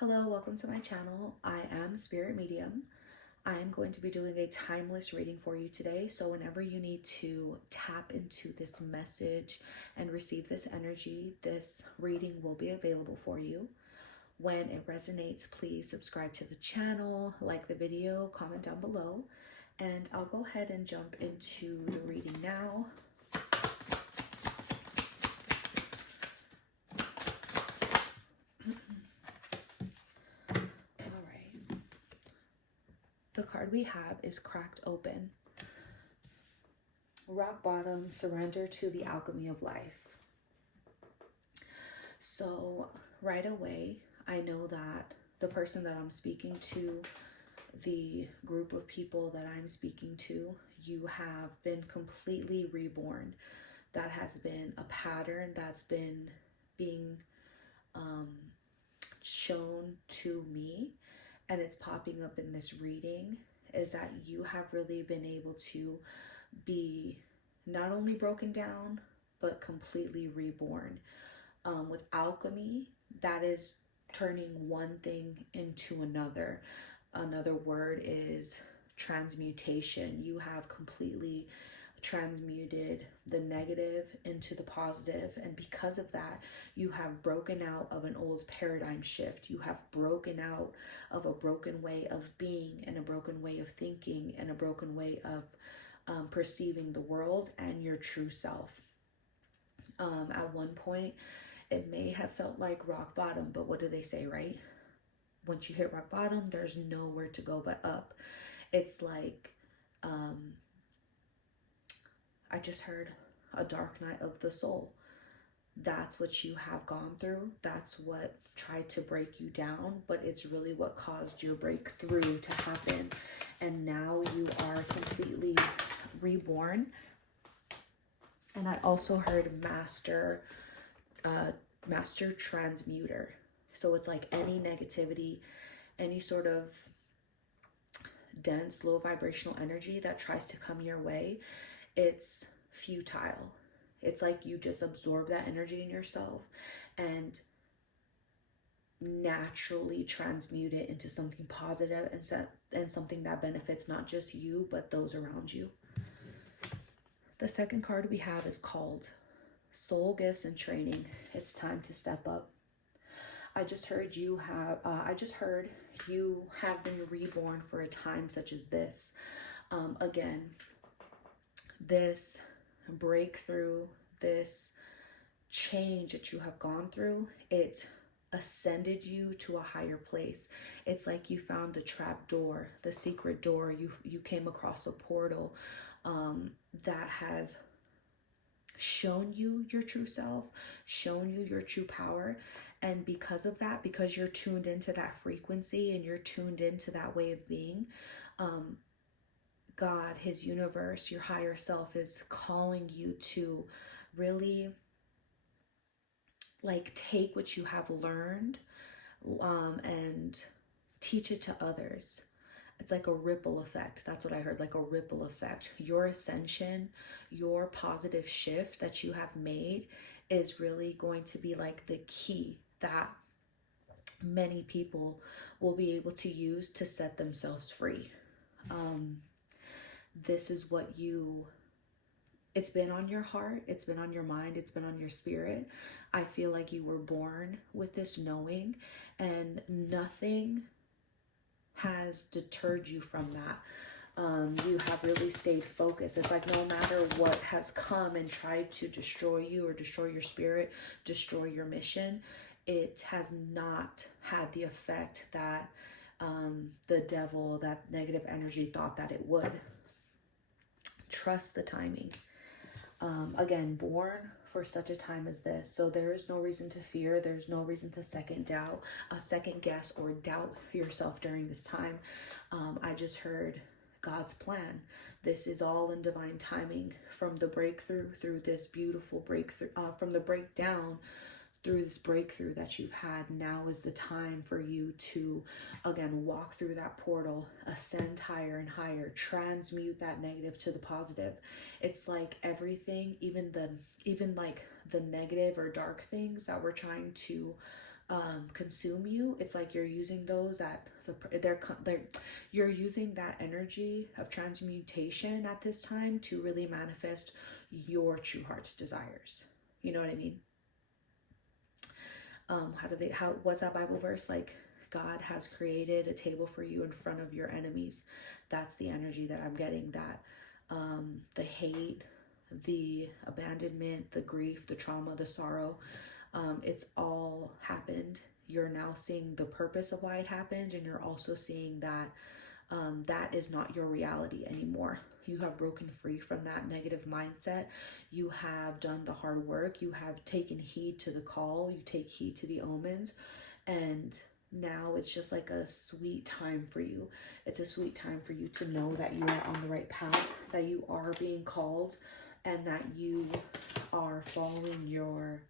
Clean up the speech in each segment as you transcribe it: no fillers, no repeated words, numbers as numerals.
Hello, welcome to my channel. I am Spirit Medium. I am going to be doing a timeless reading for you today. So whenever you need to tap into this message and receive this energy, this reading will be available for you. When it resonates, please subscribe to the channel, like the video, comment down below, and I'll go ahead and jump into the reading now. The card we have is Cracked Open. Rock bottom, surrender to the alchemy of life. So right away, I know that the person that I'm speaking to, the group of people that I'm speaking to, you have been completely reborn. That has been a pattern that's been being shown to me, and it's popping up in this reading, is that you have really been able to be not only broken down, but completely reborn. With alchemy, that is turning one thing into another. Another word is transmutation. You have completely transmuted the negative into the positive, and because of that, you have broken out of an old paradigm shift. You have broken out of a broken way of being, and a broken way of thinking, and a broken way of perceiving the world and your true self. At one point, it may have felt like rock bottom, but what do they say, right? Once you hit rock bottom, there's nowhere to go but up. It's like, I just heard a dark night of the soul. That's what you have gone through. That's what tried to break you down, but it's really what caused your breakthrough to happen. And now you are completely reborn. And I also heard master transmuter. So it's like any negativity, any sort of dense, low vibrational energy that tries to come your way, it's futile. It's like you just absorb that energy in yourself and naturally transmute it into something positive and something that benefits not just you, but those around you. The second card we have is called Soul Gifts and Training. It's time to step up. I just heard you have been reborn for a time such as this. Again, this breakthrough, this change that you have gone through, it ascended you to a higher place. It's like you found the trap door, the secret door. You came across a portal that has shown you your true self, shown you your true power. And because of that, because you're tuned into that frequency and you're tuned into that way of being, God, his universe, your higher self is calling you to really like take what you have learned and teach it to others. It's like a ripple effect. That's what I heard, like a ripple effect. Your ascension, your positive shift that you have made is really going to be like the key that many people will be able to use to set themselves free. This is what it's been on your heart, it's been on your mind, it's been on your spirit. I feel like you were born with this knowing, and nothing has deterred you from that. You have really stayed focused. It's like no matter what has come and tried to destroy you or destroy your spirit, destroy your mission, it has not had the effect that the devil, that negative energy thought that it would. Trust the timing. Again, born for such a time as this. So there is no reason to fear. There's no reason to second guess or doubt yourself during this time. I just heard God's plan. This is all in divine timing, from the breakthrough through this beautiful breakthrough, from the breakdown through this breakthrough that you've had. Now is the time for you to, again, walk through that portal, ascend higher and higher, transmute that negative to the positive. It's like everything, even like the negative or dark things that we're trying to consume you. It's like you're using those at you're using that energy of transmutation at this time to really manifest your true heart's desires. You know what I mean? How was that Bible verse? Like, God has created a table for you in front of your enemies. That's the energy that I'm getting. That the hate, the abandonment, the grief, the trauma, the sorrow, it's all happened. You're now seeing the purpose of why it happened, and you're also seeing that that is not your reality anymore. You have broken free from that negative mindset. You have done the hard work. You have taken heed to the call. You take heed to the omens. And now it's just like a sweet time for you. It's a sweet time for you to know that you are on the right path, that you are being called, and that you are following your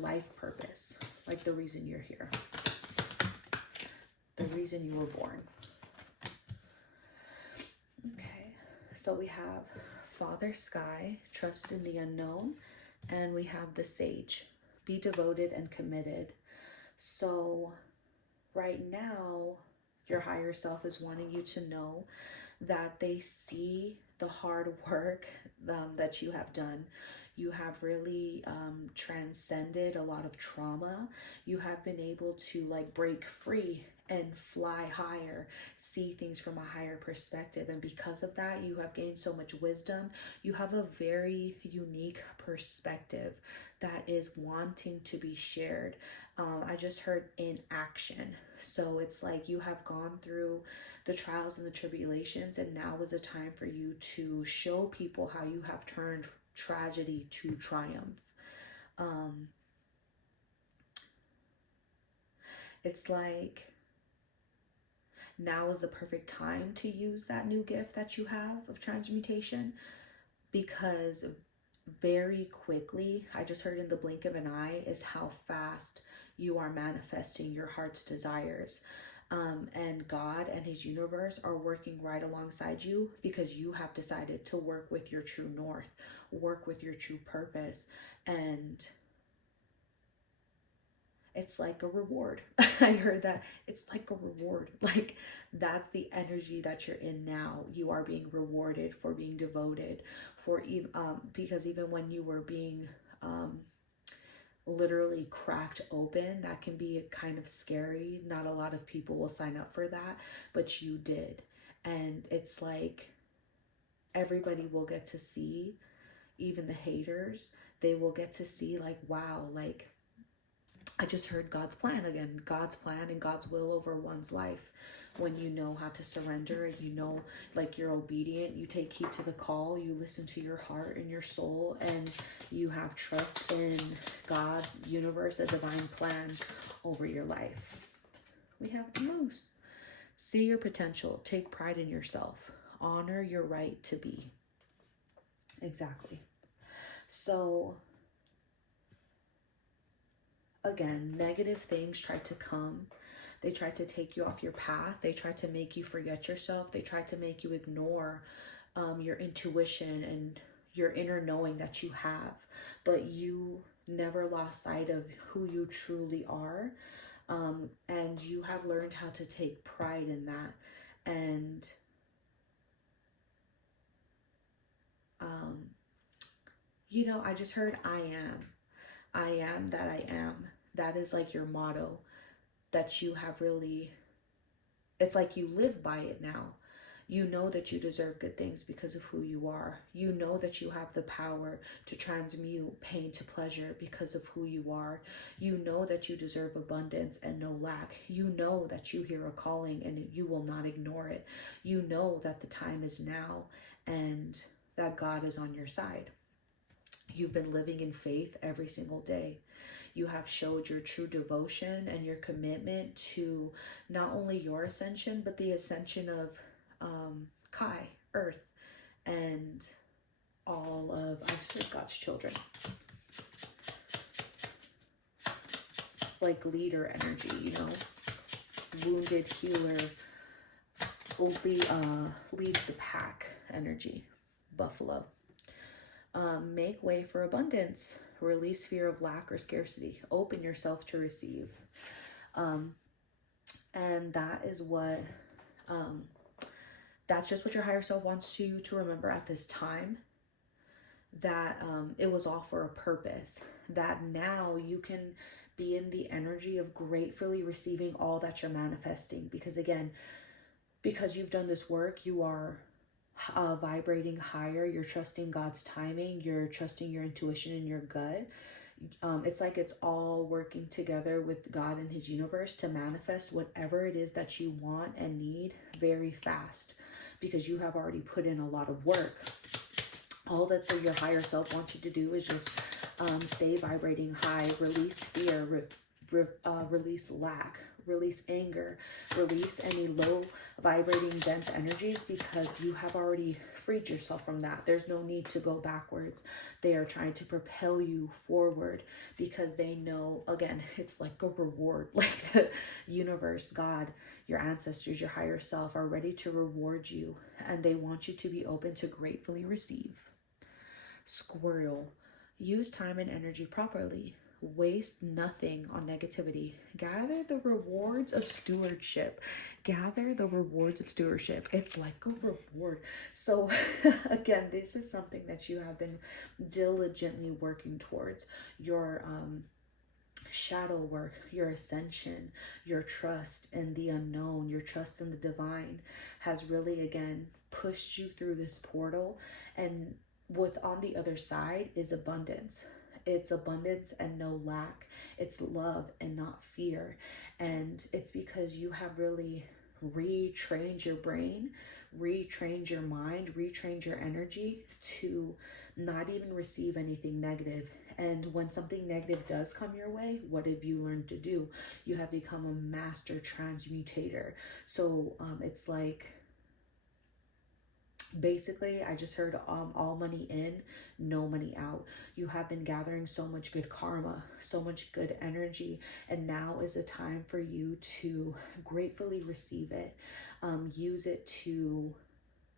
life purpose, like the reason you're here, the reason you were born. Okay, so we have Father Sky, trust in the unknown, and we have the Sage, be devoted and committed. So right now, your higher self is wanting you to know that they see the hard work that you have done. You have really transcended a lot of trauma. You have been able to like break free and fly higher, see things from a higher perspective. And because of that, you have gained so much wisdom. You have a very unique perspective that is wanting to be shared. I just heard in action. So it's like you have gone through the trials and the tribulations, and now is a time for you to show people how you have turned tragedy to triumph. It's like now is the perfect time to use that new gift that you have of transmutation, because very quickly, I just heard in the blink of an eye, is how fast you are manifesting your heart's desires. And God and his universe are working right alongside you, because you have decided to work with your true north, work with your true purpose. And it's like a reward. I heard that it's like a reward. Like, that's the energy that you're in now. You are being rewarded for being devoted, for even because even when you were being literally cracked open, that can be kind of scary. Not a lot of people will sign up for that, but you did. And it's like everybody will get to see, even the haters, they will get to see like, wow, like I just heard God's plan again, God's plan and God's will over one's life. When you know how to surrender, and you know, like, you're obedient, you take heed to the call, you listen to your heart and your soul, and you have trust in God, universe, a divine plan over your life. We have the Moose. See your potential, take pride in yourself, honor your right to be. Exactly. So again, negative things try to come. They try to take you off your path. They try to make you forget yourself. They try to make you ignore your intuition and your inner knowing that you have. But you never lost sight of who you truly are. And you have learned how to take pride in that. And you know, I just heard I am that I am. That is like your motto, that you have really, it's like you live by it now. You know that you deserve good things because of who you are. You know that you have the power to transmute pain to pleasure because of who you are. You know that you deserve abundance and no lack. You know that you hear a calling and you will not ignore it. You know that the time is now and that God is on your side. You've been living in faith every single day. You have showed your true devotion and your commitment to not only your ascension, but the ascension of Kai, Earth, and all of God's children. It's like leader energy, you know, wounded healer, leads the pack energy, buffalo. Make way for abundance. Release fear of lack or scarcity. Open yourself to receive. And that is what, that's just what your higher self wants you to remember at this time. That it was all for a purpose. That now you can be in the energy of gratefully receiving all that you're manifesting. Because again, because you've done this work, you are vibrating higher. You're trusting God's timing. You're trusting your intuition and your gut. It's like it's all working together with God and his universe to manifest whatever it is that you want and need very fast, because you have already put in a lot of work. All that your higher self wants you to do is just stay vibrating high, release fear, release lack, release anger, release any low vibrating dense energies, because you have already freed yourself from that. There's no need to go backwards. They are trying to propel you forward because they know, again, it's like a reward. Like the universe, God, your ancestors, your higher self are ready to reward you, and they want you to be open to gratefully receive. Squirrel, use time and energy properly. Waste nothing on negativity. Gather the rewards of stewardship. Gather the rewards of stewardship. It's like a reward. So again, this is something that you have been diligently working towards. Your shadow work, your ascension, your trust in the unknown, your trust in the divine has really, again, pushed you through this portal. And what's on the other side is abundance. It's abundance and no lack. It's love and not fear. And it's because you have really retrained your brain, retrained your mind, retrained your energy to not even receive anything negative. And when something negative does come your way, what have you learned to do? You have become a master transmutator. So it's like, basically, I just heard all money in, no money out. You have been gathering so much good karma, so much good energy, and now is a time for you to gratefully receive it. Use it to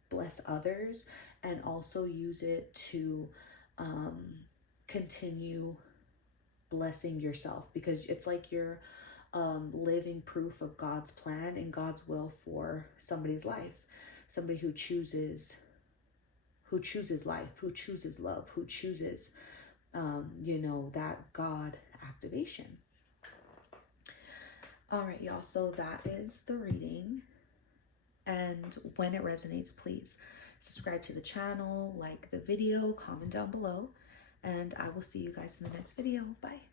bless others, and also use it to continue blessing yourself, because it's like you're living proof of God's plan and God's will for somebody's life. Somebody who chooses life, who chooses love, who chooses, that God activation. All right, y'all. So that is the reading. And when it resonates, please subscribe to the channel, like the video, comment down below, and I will see you guys in the next video. Bye.